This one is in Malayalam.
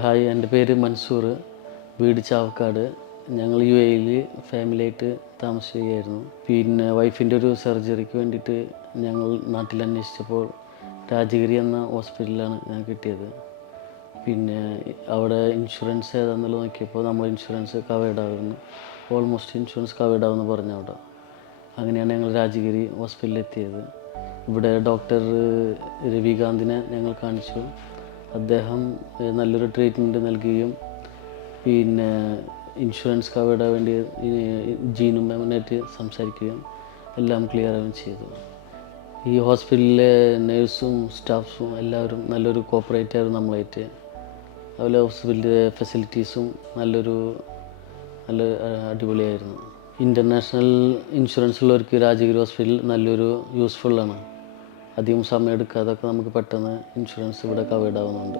ഹായ്, എൻ്റെ പേര് മൻസൂർ. വീട് ചാവക്കാട്. ഞങ്ങൾ UAE-ൽ ഫാമിലിയായിട്ട് താമസിക്കുകയായിരുന്നു. പിന്നെ വൈഫിൻ്റെ ഒരു സർജറിക്ക് വേണ്ടിയിട്ട് ഞങ്ങൾ നാട്ടിൽ അന്വേഷിച്ചപ്പോൾ രാജഗിരി എന്ന ഹോസ്പിറ്റലിലാണ് ഞാൻ കിട്ടിയത്. പിന്നെ അവിടെ ഇൻഷുറൻസ് ഏതാണെന്നുള്ളത് നോക്കിയപ്പോൾ നമ്മൾ ഇൻഷുറൻസ് കവേർഡ് ആകുന്നു, ഓൾമോസ്റ്റ് ഇൻഷുറൻസ് കവേർഡ് ആകുമെന്ന് പറഞ്ഞു അവിടെ. അങ്ങനെയാണ് ഞങ്ങൾ രാജഗിരി ഹോസ്പിറ്റലിൽ എത്തിയത്. ഇവിടെ ഡോക്ടർ രവികാന്തിനെ ഞങ്ങൾ കാണിച്ചു. അദ്ദേഹം നല്ലൊരു ട്രീറ്റ്മെൻറ്റ് നൽകുകയും പിന്നെ ഇൻഷുറൻസ് കവേർഡ് വേണ്ടി ജീനുമായിട്ട് സംസാരിക്കുകയും എല്ലാം ക്ലിയർ ആവുകയും ചെയ്തു. ഈ ഹോസ്പിറ്റലിലെ നേഴ്സും സ്റ്റാഫ്സും എല്ലാവരും നല്ലൊരു കോപ്പറേറ്റ് ആയിരുന്നു നമ്മളായിട്ട്. അതുപോലെ ഹോസ്പിറ്റലിലെ ഫെസിലിറ്റീസും നല്ല അടിപൊളിയായിരുന്നു. ഇൻ്റർനാഷണൽ ഇൻഷുറൻസ് ഉള്ളവർക്ക് രാജഗിരി ഹോസ്പിറ്റൽ നല്ലൊരു യൂസ്ഫുള്ളാണ്. അധികം സമയം എടുക്കാതൊക്കെ നമുക്ക് പെട്ടെന്ന് ഇൻഷുറൻസ് ഇവിടെ കവേർഡ് ആവുന്നുണ്ട്.